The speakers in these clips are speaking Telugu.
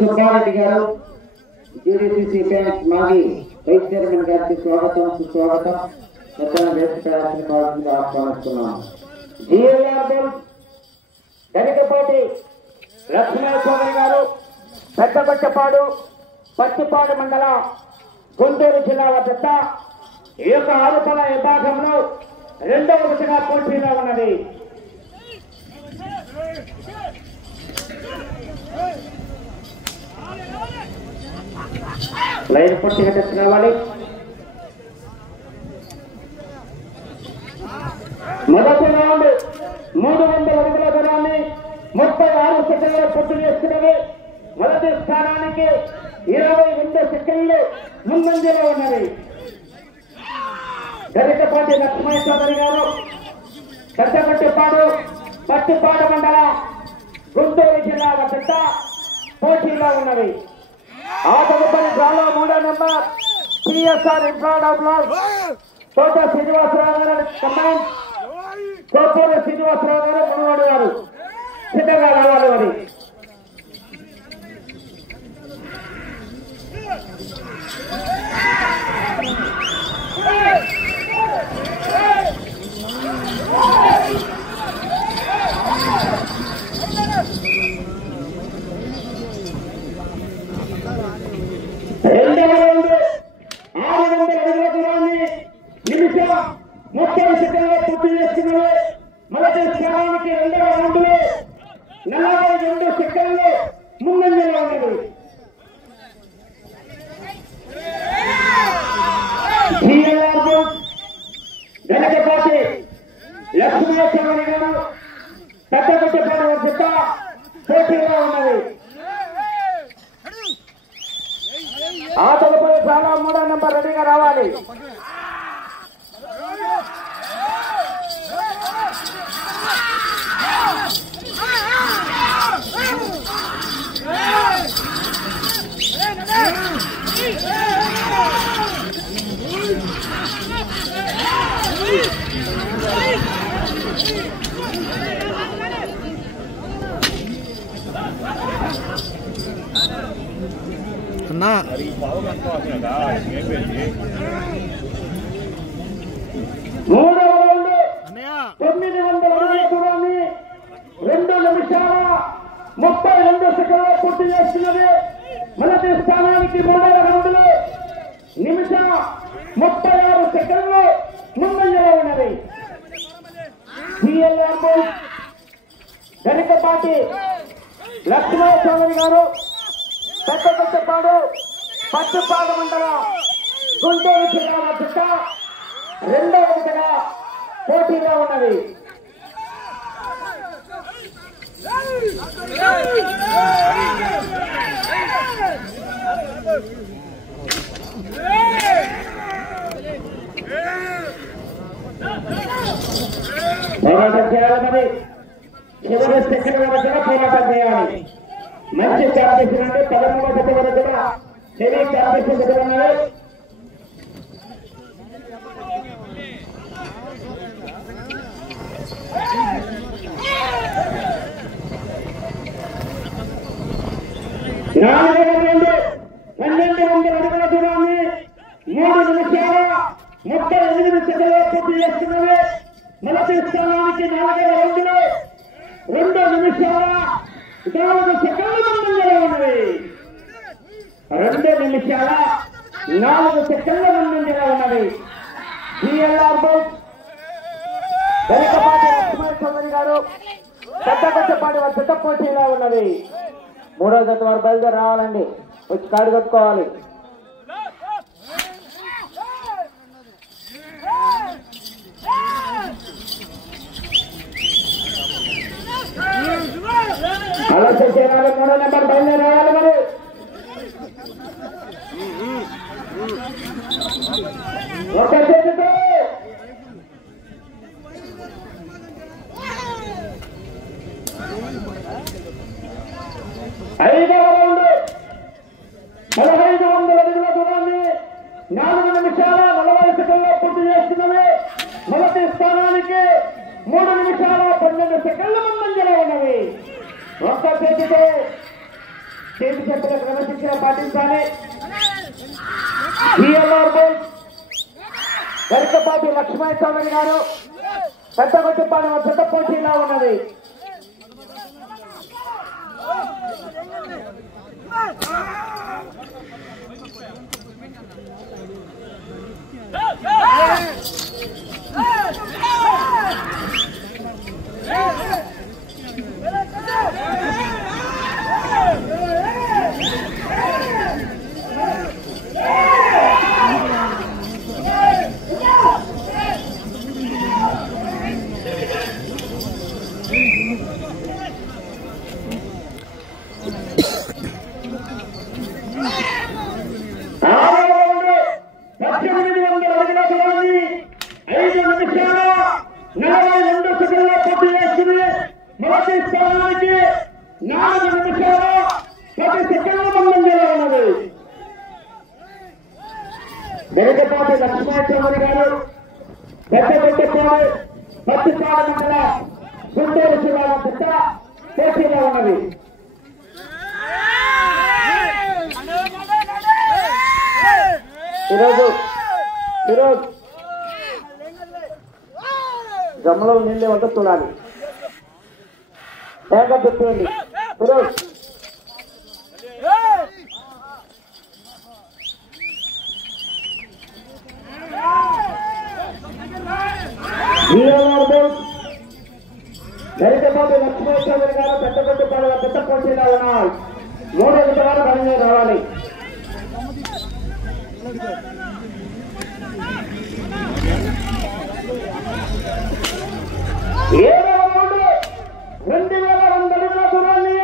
సుబ్బారెడ్డి గారు జీడీసీసీ బ్యాంక్ మాజీ వైస్ చైర్మన్ గారికి స్వాగతం సుస్వాగతం ఆహ్వానిస్తున్నాం. జిఎల్ఆర్ గరికపాటి లక్ష్మణ చౌదరి గారు పెద్దపట్టపాడు పత్తిపాడు మండల గుంటూరు జిల్లా వద్ద ఈ యొక్క ఆరుపల విభాగంలో రెండవ విధంగా పోటీలో ఉన్నది. లైన్ పూర్తిగా తెచ్చుకోవాలి. మొదటి రౌండ్ 300 అడుగుల దూరాన్ని 36 సెకండ్లు పూర్తి చేస్తున్నది. మొదటి స్థానానికి 22 సెకండ్లు ముందంజలో ఉన్నది. గరికపాటి లక్ష్మణ చౌదరి గారు పెద్దపట్టిపాడు పత్తిపాడు మండల గుంటూరు జిల్లా వద్ద పోటీలో ఉన్నది. ఆ తదుపరి డ్రాలో 3వ నెంబర్ పిఎస్ఆర్ ఇంప్లాడ్ తోట శ్రీనివాసరావు గారు కమాండ్ కోపూరు శ్రీనివాసరావు గారు మునివాడు గారు సిద్ధంగా రావాలి. మరి రెండవ రౌండ్ 600 అడుగుల దూరాన్ని నిమిషం 30 సెకండ్లు పూర్తి చేస్తున్నది. మొదటి స్థానానికి రెండవ రౌండ్ లో 42 సెకండ్లు ముందంజలో ఉన్నది. గరికపాటి లక్ష్మణ చౌదరి గారు పెద్దపట్టిపాడు వద్ద పోటీలో ఉన్నది. ఆ తదుపరి చాలా 3వ నెంబర్ రెడీగా రావాలి. అన్నా 3వ రౌండ్ 900 అడుగుల దూరాన్ని 2 నిమిషాల 32 సెకండ్లు పూర్తి చేస్తున్నది. మొదటి స్థానానికి 3వ రౌండ్ లో నిమిషం 36 సెకండ్లు ముందంజలో ఉన్నది. గరికపాటి లక్ష్మణ చౌదరి గారు పెద్దపట్టిపాడు పత్తిపాడు మండలం గుంటూరు జిల్లా వద్ద రెండవ విధంగా పోటీగా ఉన్నది. పోరాటం చేయాలి. మరి చివరి సెకండ్ వరకు పోరాటం చేయాలి. మంచి ఛాంపియన్ అంటే 13వ జత వరకు కూడా సెమీ ఛాంపియన్ జరుగుతున్నాయి. నాలుగవ రౌండ్ 1200 అడుగుల దూరాన్ని 3 నిమిషాల 38 సెకండ్లు పూర్తి చేస్తున్నది. మొదటి స్థానానికి 4వ రౌండ్ లో 2 నిమిషాల 4 సెకండ్లు ముందంజలో ఉన్నది. 2 నిమిషాల 4 సెకండ్ల ముందంజలో ఉన్నది. జిఎల్ఆర్ గరికపాటి లక్ష్మణ చౌదరి గారు పెద్దపట్టిపాడు వద్ద పోటీలో ఉన్నది. 3వ జత వారు బయలుదేరి రావాలండి. వచ్చి కాడు కట్టుకోవాలి. ఆలస్యం చేయాలి. 3వ నెంబర్ బయలుదేరి రావాలి. మరి ఒక చేతితో 5వ రౌండ్ 1500 అడుగుల దూరాన్ని 4 నిమిషాల 40 సెకండ్లు పూర్తి చేస్తున్నది. మొదటి స్థానానికి 3 నిమిషాల 12 సెకండ్ల ముందంజలో ఉన్నవి. ఒక్క చేతితో చేతి చెప్పుల దయచేసి పాటించాలి. గరికపాటి లక్ష్మయ్య చౌదరి గారు పెద్దగొట్టిపాలెం పెద్ద పోటీలో ఉన్నది. గరికపాటి లక్ష్మయ్య చౌదరి గారు పెద్దగొట్టిపాలెం పత్తిపాడు మండల గుంటూరు జిల్లా పెద్ద పోటీలో ఉన్నది. ఈరోజు గమలో నీళ్ళే వద్ద చూడాలి. ఏక గుర్తుంది ఈరోజు గరికపాటి లక్ష్మయ్య చౌదరి గారు పెద్దగొట్టిపాలెం పెద్ద పోటీలో ఉన్నారు. 3 నిమిషాలు బయలుదేరి రావాలి. ఏడవ రౌండ్ 2200 అడుగుల దూరాన్ని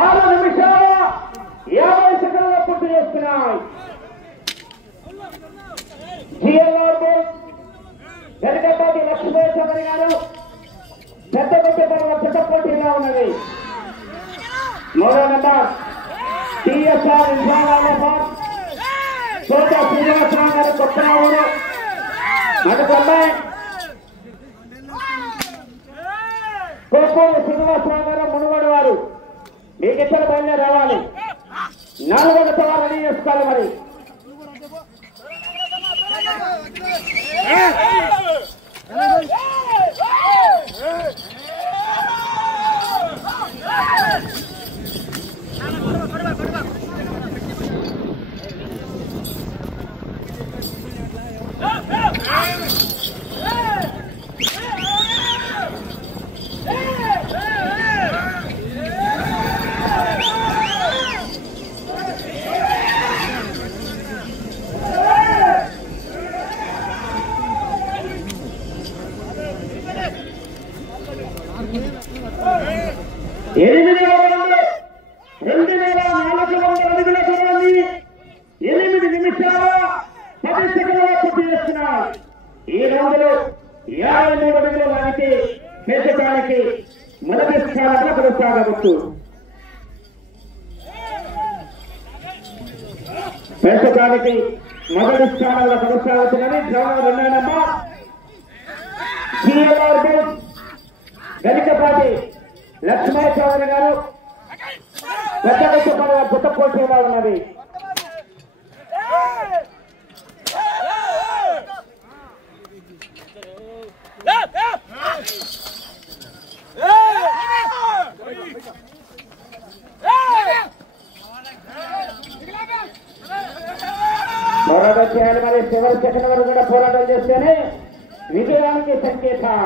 6 నిమిషాల 50 సెకండ్ల పూర్తి చేస్తున్నాయి. గరికపాటి లక్ష్మయ్య చౌదరి గారు పెద్దగొట్టిపాలెం పెద్ద పోటీలో ఉన్నది. 3వ నెంబర్ టిఎస్ఆర్ ఇన్ఫానాబాద్ సోదా శ్రీనివాసరావు గారు కొత్తరావులు మధుకొండై కోపూరు శ్రీనివాసరావు గారు మునుగోడు వారు. మీకు ఇద్దరు బయలుదేరి రావాలి. 4వ జత వారు రెడీ చేసుకోవాలి. మరి ఈ రౌండ్లో 53 అడుగులు లాగితే మేచడానికి మొదటి స్థానంలో కొనసాగవచ్చు. మేచడానికి మొదటి స్థానంలో కొనసాగుతున్నది గ్రామం 2వ నెంబర్ సిఎల్ఆర్ గరికపాటి లక్ష్మయ్య చౌదరి గారు పెద్దగొట్టిపాలెం పెద్ద పోటీలో ఉన్నది. పోరాటం చేయాలి. మరి చివరి సెకండ్ వరకు కూడా పోరాటం చేస్తేనే విజయానికి సంకేతం.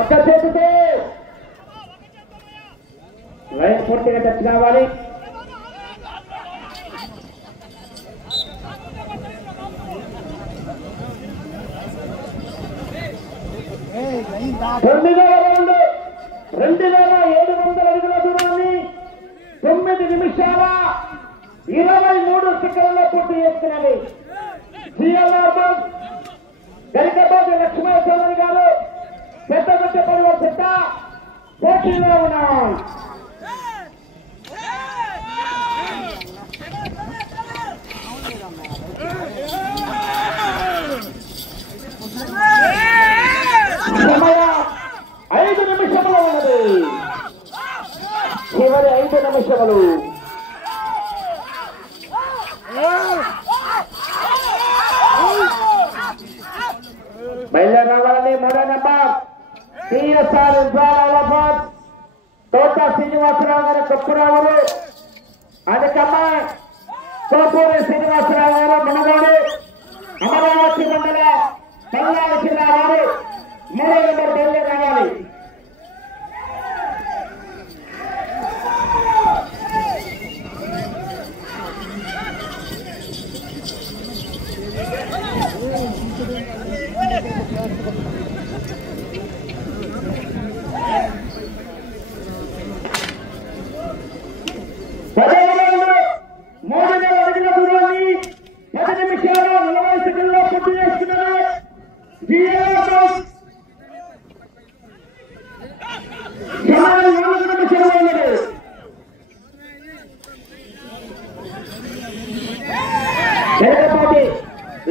ఒక చేతితో లైన్ పూర్తిగా టచ్ కావాలి. రౌండ్ 2700 అడుగుల దూరాన్ని 9 నిమిషాల 23 సెకండ్ల పూర్తి చేస్తున్నది. సిఎల్ఆర్ గరికపాటి లక్ష్మయ్య చౌదరి గారు పెద్దగొట్టిపాలెం పెద్ద పోటీలో ఉన్నారు. సమయం 5 నిమిషములు ఉన్నది. నిమిషములు. బయలుదేరి రావాలని 3వ నెంబర్ TSR ఇబ్రాహిమాబాద్ తోట శ్రీనివాసరావు గారు కొప్పురావులు అధికమ్మ కోపూరి శ్రీనివాసరావు గారు మునగోడు అమరావతి మండల పల్నాడు జిల్లా వారు 3వ నెంబర్ బయలుదేరి రావాలి.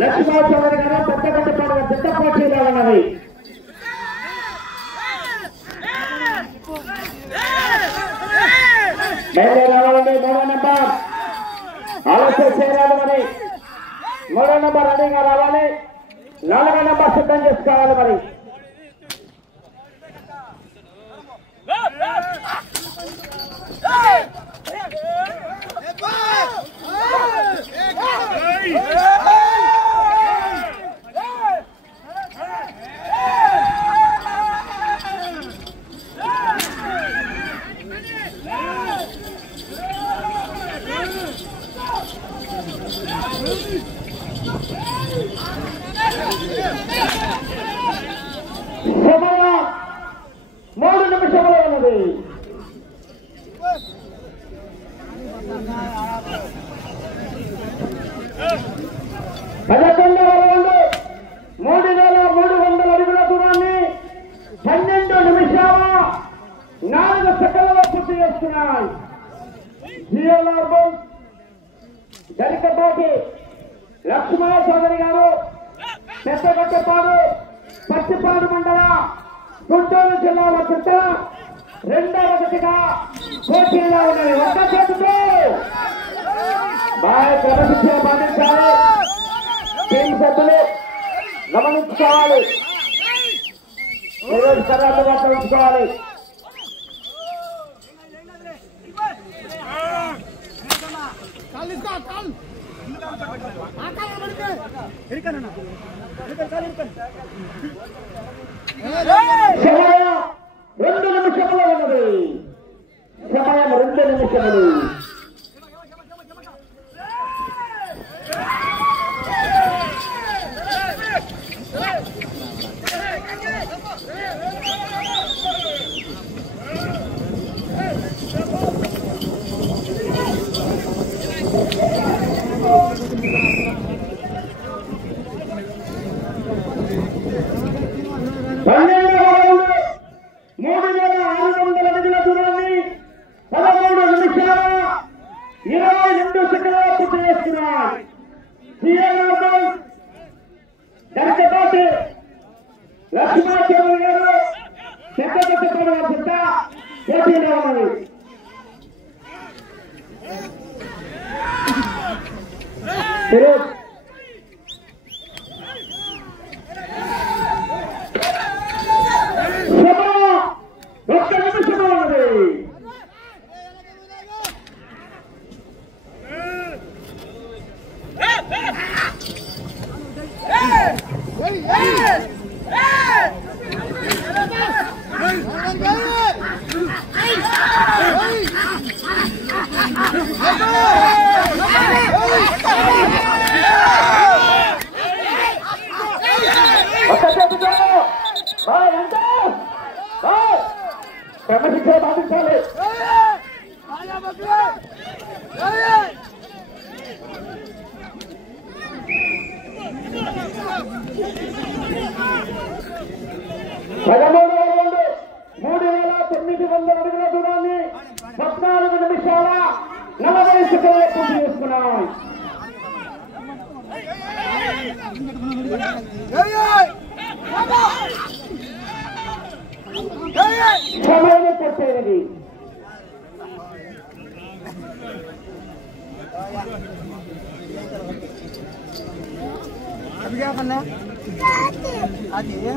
లక్ష్మణస్వామి గారు పెద్దగడ్డపాడు చిత్తపోటీలో ఉన్నది. బయలుదేరి రావాలండి. 3వ నెంబర్ ఆలస్యం చేయాలి. మరి 3వ నెంబర్ రెడీగా రావాలి. 4వ నెంబర్ సిద్ధం చేసుకోవాలి. మరి సమయం 3 నిమిషములు ఉన్నది. 11వ రౌండ్ 3,300 అడుగుల దూరాన్ని 12 నిమిషాల 4 సెకండ్లలో పూర్తి చేస్తున్నాయి. జిఎల్ఆర్ బోల్స్ గరికపాటి లక్ష్మణ చౌదరి గారు పెద్దగట్టపాడు పచ్చిపాడు మండల గుంటూరు జిల్లాల చుట్ట 2వ గతిగా పోటీలో ఉన్నది. ఒక్క చేతితో బాగా క్రమశిక్షణ పాటించాలి. టీం సభ్యులు గమనించుకోవాలి. ఈరోజు సరళంగా ఉంచుకోవాలి. సమయం 2 నిమిషములు ఉన్నది. సమయం 2 నిమిషములు. अभी क्या करना है आज ये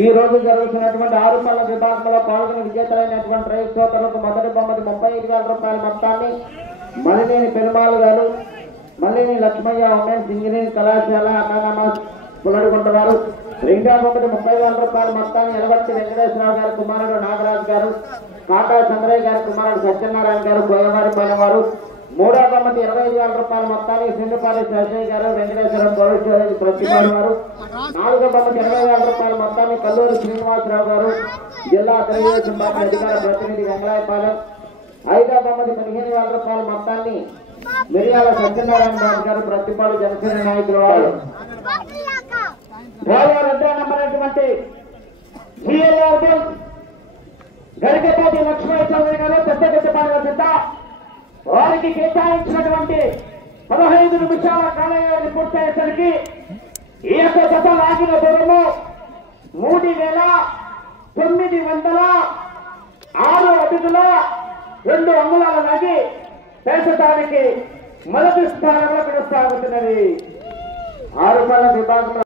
ఈ రోజు జరుగుతున్నటువంటి 6 పళ్ళ విభాగంలో పాల్గొని విజేతలైనటువంటి రైతు సోదరులకు మొదటి బహుమతి 35,000 రూపాయల మొత్తాన్ని మలినేని పెరుమాళ్ గారు, మలినేని లక్ష్మయ్య ఉమెన్స్ ఇంజనీరింగ్ కళాశాల అటానమస్ పుల్లడిగుంట వారు, రెండవ బహుమతి 30,000 రూపాయల మొత్తాన్ని ఎలవర్తి వెంకటేశ్వరరావు గారి కుమారుడు నాగరాజు గారు, కాటా చంద్రయ్య గారి కుమారుడు సత్యనారాయణ గారు గోయవారిపల్లి వారు, మూడవ బహుమతి 25,000 రూపాయల మొత్తాన్ని సిండుపాలి శేషయ్య గారు వెంకటేశ్వరం గౌరవ ప్రతిపాడు వారు, నాలుగవ బహుమతి 20,000 రూపాయల మొత్తాన్ని కల్లూరు శ్రీనివాసరావు గారు జిల్లా తెలుగుదేశం పార్టీ అధికార ప్రతినిధి వెంకటాయపాలెం, ఐదవ బహుమతి 15,000 రూపాయల మొత్తాన్ని మిరియాల సత్యనారాయణ బాబు గారు ప్రతిపాడు జనసేన నాయకులు వారు, రెండవ నెంబర్ అయినటువంటి గరికపాటి లక్ష్మయ్య చౌదరి గారు పెద్దగడ్డపాడు పెద్ద వారికి కేటాయించినటువంటి 15 నిమిషాల కాలవ్యవధి పూర్తయ్యేసరికి ఈ యొక్క జత లాగిన దూరము 3,906 అడుగుల 2 అంగుళాల లాగి దేశటానికి మొదటి స్థానంలో కొనసాగుతున్నది. 6 పళ్ళ విభాగంలో